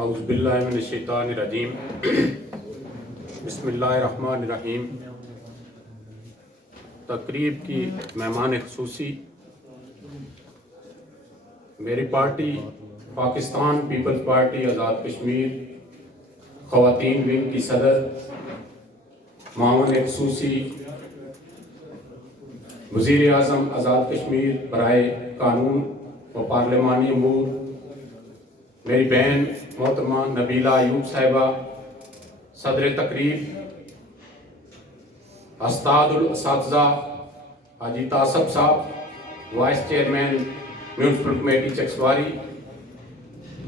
اعوذ باللہ من الشیطان الرجیم بسم اللہ الرحمن الرحیم۔ تقریب کی مہمان خصوصی میری party Pakistan Peoples party Azad Kashmir خواتین ونگ کی صدر، معاون خصوصی وزیر اعظم آزاد کشمیر برائے قانون و پارلیمانی امور، میری بہن محترمہ نبیلہ ایوب صاحبہ، صدر تقریب استاد الاساتذہ Haji Tasab Sahib, vice chairman municipal committee Chakswari,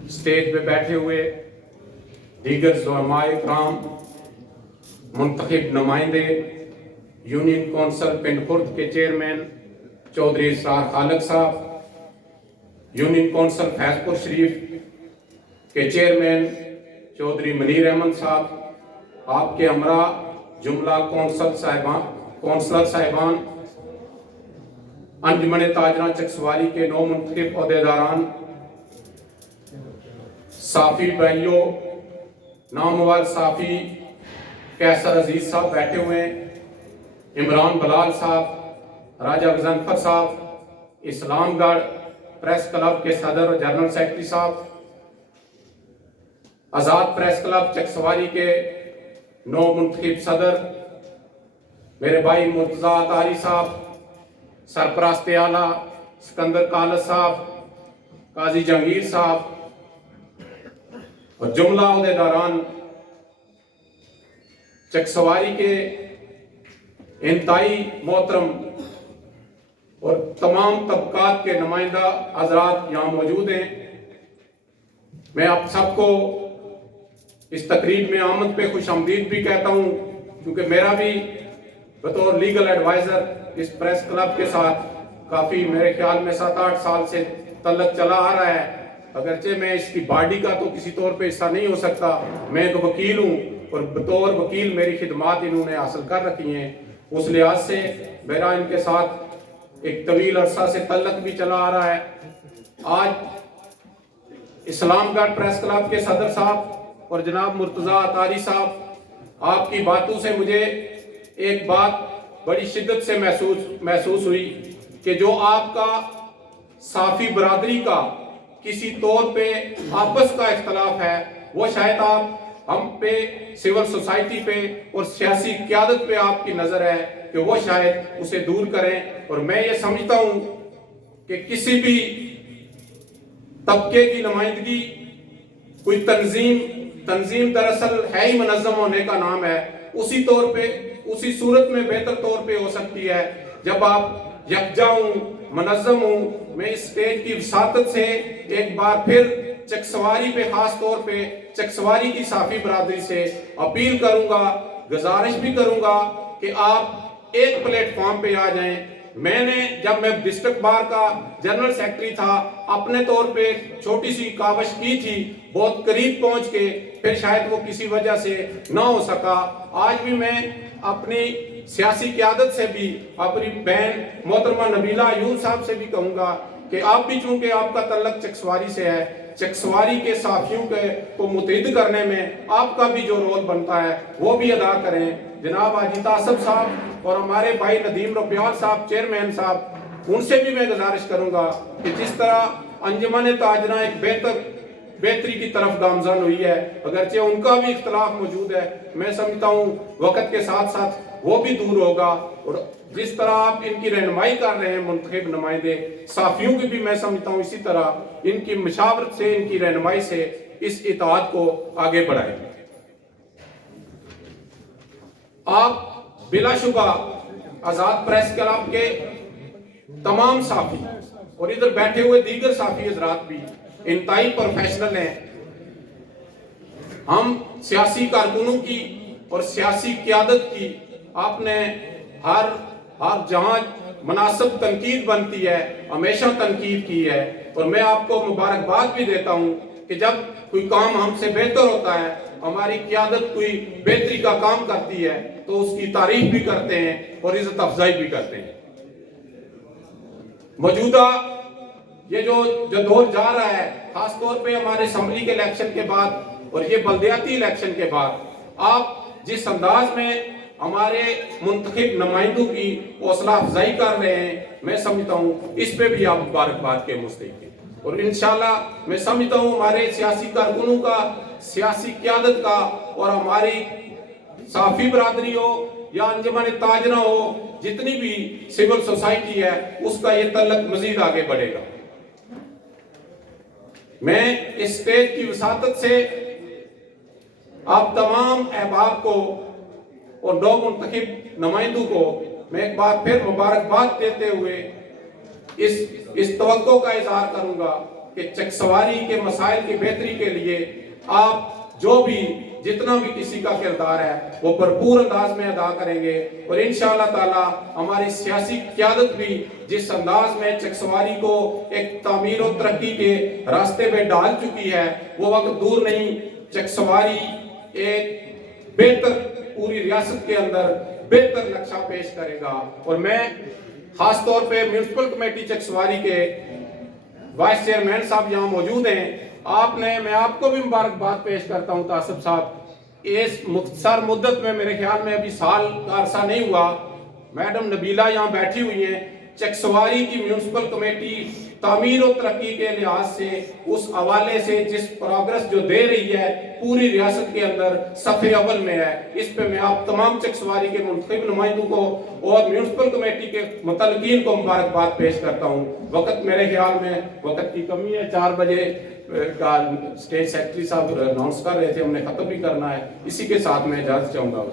stage پہ بیٹھے ہوئے دیگر زعماء کرام، منتخب نمائندے، یونین کونسل پنڈ خرد کے چیئرمین چودھری اسرار خالق صاحب، یونین کونسل فیض پور شریف کے چیئرمین چودھری منیر احمد صاحب، آپ کے ہمراہ جملہ کونسلر صاحبان، انجمن تاجران چکسواری کے نو منتخب عہدیداران، صحافی بھائیوں، نامور صحافی کیسر عزیز صاحب بیٹھے ہوئے ہیں، عمران بلال صاحب، راجہ غضنفر صاحب، اسلام گڑھ پریس کلب کے صدر اور جنرل سیکرٹری صاحب، آزاد پریس کلب چکسواری کے نو منتخب صدر میرے بھائی مرتضی اطاری صاحب، سرپرست اعلیٰ سکندر کالس صاحب، قاضی جہانگیر صاحب اور جملہ عہدیداران چکسواری کے انتہائی محترم اور تمام طبقات کے نمائندہ حضرات یہاں موجود ہیں، میں آپ سب کو اس تقریب میں آمد پہ خوش آمدید بھی کہتا ہوں، کیونکہ میرا بھی بطور لیگل ایڈوائزر اس پریس کلب کے ساتھ کافی میرے خیال میں 7-8 سال سے تعلق چلا آ رہا ہے۔ اگرچہ میں اس کی باڈی کا تو کسی طور پہ حصہ نہیں ہو سکتا، میں ایک وکیل ہوں اور بطور وکیل میری خدمات انہوں نے حاصل کر رکھی ہیں، اس لحاظ سے میرا ان کے ساتھ ایک طویل عرصہ سے تعلق بھی چلا آ رہا ہے۔ آج اسلام گڑھ پریس کلب کے صدر صاحب اور جناب مرتضی اطاری صاحب، آپ کی باتوں سے مجھے ایک بات بڑی شدت سے محسوس ہوئی کہ جو آپ کا صحافی برادری کا کسی طور پہ آپس کا اختلاف ہے، وہ شاید آپ ہم پہ، سول سوسائٹی پہ اور سیاسی قیادت پہ آپ کی نظر ہے کہ وہ شاید اسے دور کریں، اور میں یہ سمجھتا ہوں کہ کسی بھی طبقے کی نمائندگی کوئی تنظیم دراصل ہے ہی منظم ہونے کا نام ہے، اسی صورت میں بہتر طور پہ ہو سکتی ہے جب آپ یکجا ہوں، منظم ہوں۔ میں اس اسٹیج کی وساطت سے ایک بار پھر چکسواری پہ، خاص طور پہ چکسواری کی صحافی برادری سے اپیل کروں گا، گزارش بھی کروں گا کہ آپ ایک پلیٹ فارم پہ آ جائیں۔ جب میں ڈسٹرکٹ بار کا جنرل سیکرٹری تھا، اپنے طور پہ چھوٹی سی کاوش کی تھی، بہت قریب پہنچ کے، پھر شاید وہ کسی وجہ سے نہ ہو سکا۔ آج بھی میں اپنی سیاسی قیادت سے بھی، اپنی بہن محترمہ نبیلہ ایوب صاحب سے بھی کہوں گا کہ آپ بھی، چونکہ آپ کا تعلق چکسواری سے ہے، چکسواری کے صحافیوں کو متحد کرنے میں آپ کا بھی جو رول بنتا ہے وہ بھی ادا کریں۔ جناب حاجی تاسب صاحب اور ہمارے بھائی ندیم رفیال صاحب چیئرمین صاحب، ان سے بھی میں گزارش کروں گا کہ جس طرح انجمن تاجران ایک بہتری کی طرف گامزن ہوئی ہے، اگرچہ ان کا بھی اختلاف موجود ہے، میں سمجھتا ہوں وقت کے ساتھ ساتھ وہ بھی دور ہوگا، اور جس طرح آپ ان کی رہنمائی کر رہے ہیں منتخب نمائندے صحافیوں کی بھی میں سمجھتا ہوں اسی طرح ان کی مشاورت سے، ان کی رہنمائی سے اس اتحاد کو آگے بڑھائیں۔ آپ بلا شبہ آزاد پریس کلب کے تمام صحافی اور ادھر بیٹھے ہوئے دیگر صحافی حضرات بھی انتہائی پروفیشنل ہیں۔ ہم سیاسی کارکنوں کی اور سیاسی قیادت کی آپ نے ہر جہاں مناسب تنقید بنتی ہے ہمیشہ تنقید کی ہے، اور میں آپ کو مبارکباد بھی دیتا ہوں کہ جب کوئی کام ہم سے بہتر ہوتا ہے، ہماری قیادت کوئی بہتری کا کام کرتی ہے تو اس کی تعریف بھی کرتے ہیں اور عزت افزائی بھی کرتے ہیں۔ موجودہ یہ جو دور جا رہا ہے، خاص طور پہ ہمارے اسمبلی کے الیکشن کے بعد اور یہ بلدیاتی الیکشن کے بعد، آپ جس انداز میں ہمارے منتخب نمائندوں کی حوصلہ افزائی کر رہے ہیں، میں سمجھتا ہوں اس پہ بھی آپ مبارکباد کے مستحق ہیں۔ اور انشاءاللہ میں سمجھتا ہوں ہمارے سیاسی کارکنوں کا، سیاسی قیادت کا اور ہماری صحافی برادری ہو یا انجمن تاجرہ ہو، جتنی بھی سول سوسائٹی ہے، اس کا یہ تعلق مزید آگے بڑھے گا۔ میں اس اسٹیج کی وساطت سے آپ تمام احباب کو اور نو منتخب نمائندوں کو میں ایک بار پھر مبارکباد دیتے ہوئے اس توقع کا اظہار کروں گا کہ چکسواری کے مسائل کی بہتری کے لیے آپ جو بھی جتنا بھی کسی کا کردار ہے وہ بھرپور انداز میں ادا کریں گے، اور انشاءاللہ تعالی ہماری سیاسی قیادت بھی جس انداز میں چکسواری کو ایک تعمیر و ترقی کے راستے میں ڈال چکی ہے، وہ وقت دور نہیں، چکسواری ایک بہتر پوری ریاست کے اندر بہتر نقشہ پیش کرے گا۔ اور میں خاص طور پہ میونسپل کمیٹی چکسواری کے وائس چیئرمین صاحب یہاں موجود ہیں، میں آپ کو بھی مبارکباد پیش کرتا ہوں تاسب صاحب۔ اس مختصر مدت میں میرے خیال میں ابھی سال کا عرصہ نہیں ہوا، میڈم نبیلہ یہاں بیٹھی ہوئی ہیں، چکسواری کی میونسپل کمیٹی تعمیر و ترقی کے لحاظ سے اس حوالے سے جس پروگرس جو دے رہی ہے پوری ریاست کے اندر صف اول میں ہے۔ اس پہ میں آپ تمام چکسواری کے منتخب نمائندوں کو اور میونسپل کمیٹی کے متعلقین کو مبارکباد پیش کرتا ہوں۔ وقت میرے خیال میں وقت کی کمی ہے، 4 بجے کا اسٹیٹ سیکرٹری صاحب اناؤنس کر رہے تھے، ہم نے ختم بھی کرنا ہے، اسی کے ساتھ میں اجازت چاہوں گا۔